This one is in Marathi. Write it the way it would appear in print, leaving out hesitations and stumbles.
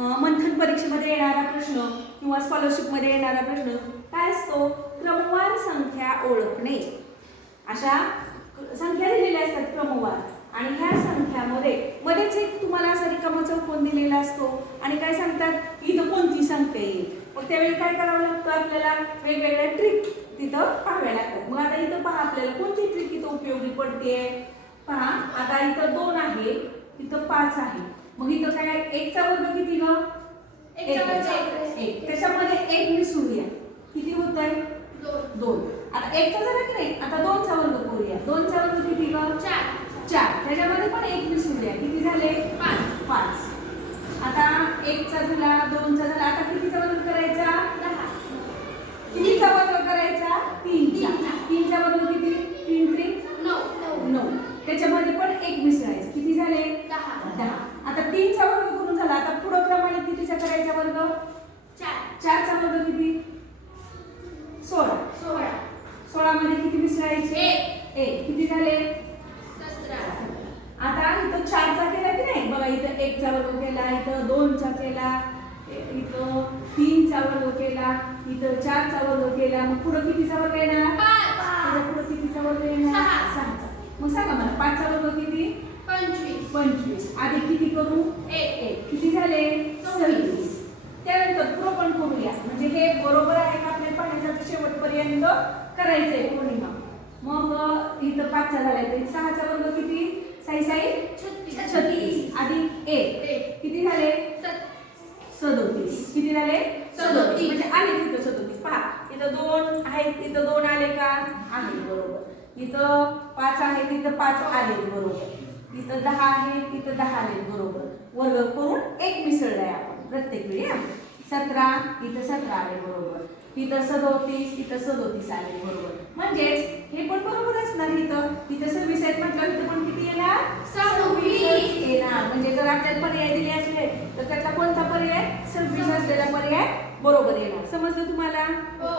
मंथन परीक्षेमध्ये येणारा प्रश्न किंवा स्कॉलरशिपमध्ये येणारा प्रश्न काय असतो? क्रमवार संख्या ओळखणे. अशा संख्या दिलेल्या असतात क्रमवार आणि ह्या संख्यामध्ये मध्येच एक तुम्हाला असा रिकामा चौकोन दिलेला असतो आणि काय सांगतात इथं कोणती संख्या येईल. मग त्यावेळी काय करावं लागतं आपल्याला? वेगवेगळ्या ट्रिक तिथं पाहाव्या लागतात. मग आता इथं पहा आपल्याला कोणती ट्रिक इथं उपयोगी पडते. पहा आता इथं 2 आहे, इथं 5 आहे. मग इथं काय 1 चा वर्ग किती ग? 1. त्याच्यामध्ये 1 मिसळूया. किती होत आहे? 2. आता 1 चा झाला की नाही? आता 2 चा वर्ग करूया. 2 चा वर्ग किती ग? 4. त्याच्यामध्ये पण 1 मिसळूया. किती झाले? 5. आता 1 चा झाला, 2 चा झाला. आता कितीचा वर्ग करायचा? 10. कितीचा वर्ग करायचा? 3 चा. 3 चा वर्ग किती? 3 3 9. त्याच्यामध्ये पण 1 मिसळायचं. किती झाले? 10. आता 3 चा वर्ग करून झाला. आता पुढे क्रमाने कितीचा करायचा वर्ग? 4 चा वर्ग किती? 16. 16 मध्ये किती मिसळायचे? 1. किती झाले? 17. आता इथं 4 चा केला की नाही? बघा इथं 1 चा वर्ग केला, इथं 2 चा केला, इथं 3 चा वर्ग केला, इथं 4 चा वर्ग केला. मग पुढे कितीचा वर्ग येणार? 5. पुढे कितीचा वर्ग येणार? 6 चा. मग सांगा मला 5 चा वर्ग किती? 25. आधी किती करू? 1. किती झाले? 26. त्यानंतर पुढे पण करूया. म्हणजे हे बरोबर आहे का आपल्या पाण्यासाठी शेवटपर्यंत करायचंय पौर्णिमा. मग इथं 5 चा झालाय तर 6 चा वर्ग किती? 6 36. आधी 1. किती झाले? 37. किती झाले? 37. म्हणजे आले तिथं 37. पहा इथं 2 आहेत, इथं 2 आले का? आहे बरोबर. इथं 5 आहे, तिथं 5 आले बरोबर. इथं 10 आहे, तिथं 10 आले बरोबर. वर्ग करून 1 मिसळलाय आपण प्रत्येक वेळी. 17 इथं 17 आले बरोबर. इथं 37 इथं 37 आले बरोबर. म्हणजेच हे पण बरोबर असणार. इथं 26 आहेत म्हटलं इथं पण किती येणार? 26 येणार. म्हणजे जर आपल्याला पर्याय दिले असले तर त्यातला कोणता पर्याय? 26 असलेला पर्याय बरोबर येणार. समजलं तुम्हाला? हो.